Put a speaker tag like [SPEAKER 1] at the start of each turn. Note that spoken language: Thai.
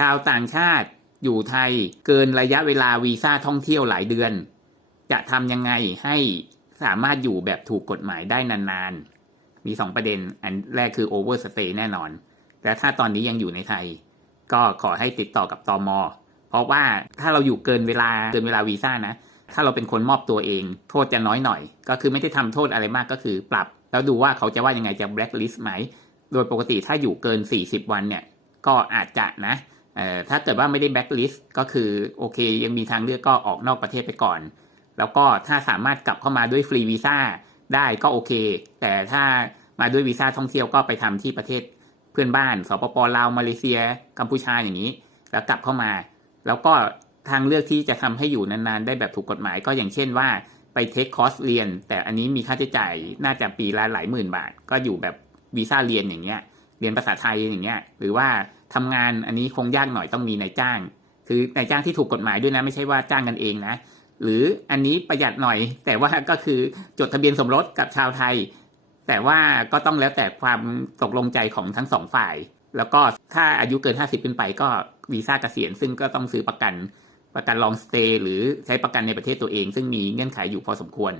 [SPEAKER 1] ชาวต่างชาติอยู่ไทยเกินระยะเวลาวีซ่าท่องเที่ยวหลายเดือน จะทำยังไงให้สามารถอยู่แบบถูกกฎหมายได้นานๆ มีสองประเด็น อันแรกคือโอเวอร์สเตย์แน่นอนแต่ถ้าตอนนี้ยังอยู่ในไทย ก็ขอให้ติดต่อกับตอมเพราะว่าถ้าเราอยู่เกินเวลาเกินเวลาวีซ่านะ ถ้าเราเป็นคนมอบตัวเอง โทษจะน้อยหน่อย ก็คือไม่ได้ทำโทษอะไรมากก็คือปรับ แล้วดูว่าเขาจะว่ายังไงจะแบล็คลิสต์ไหม โดยปกติถ้าอยู่เกิน 40 วันเนี่ย ก็อาจจะนะ ถ้าเกิดว่าไม่ได้แบ็คลิสต์ก็คือโอเค ยังมีทางเลือกก็ออกนอกประเทศไปก่อน แล้วก็ถ้าสามารถกลับเข้ามาด้วยฟรีวีซ่าได้ก็โอเค แต่ถ้ามาด้วยวีซ่าท่องเที่ยวก็ไปทำที่ประเทศเพื่อนบ้านสปปลาวมาเลเซีย กัมพูชาอย่างนี้ แล้วกลับเข้ามา แล้วก็ทางเลือกที่จะทำให้อยู่นานๆ ได้แบบถูกกฎหมายก็อย่างเช่นว่าไปเทคคอร์สเรียน แต่อันนี้มีค่าใช้จ่ายน่าจะปีละหลายหมื่นบาท ก็อยู่แบบวีซ่าเรียนอย่างเงี้ย เรียนภาษาไทยอย่างเงี้ย หรือว่าทำงานอันนี้คงยากหน่อยต้องมีนายจ้าง คือนายจ้างที่ถูกกฎหมายด้วยนะไม่ใช่ว่าจ้างกันเองนะ หรืออันนี้ประหยัดหน่อย แต่ว่าก็คือจดทะเบียนสมรสกับชาวไทย แต่ว่าก็ต้องแล้วแต่ความตกลงใจของทั้งสองฝ่าย แล้วก็ถ้าอายุเกิน 50 ขึ้นไปก็วีซ่าเกษียณซึ่งก็ต้องซื้อประกันประกันลองสเตย์หรือใช้ประกันในประเทศตัวเอง ซึ่งมีเงื่อนไขอยู่พอสมควร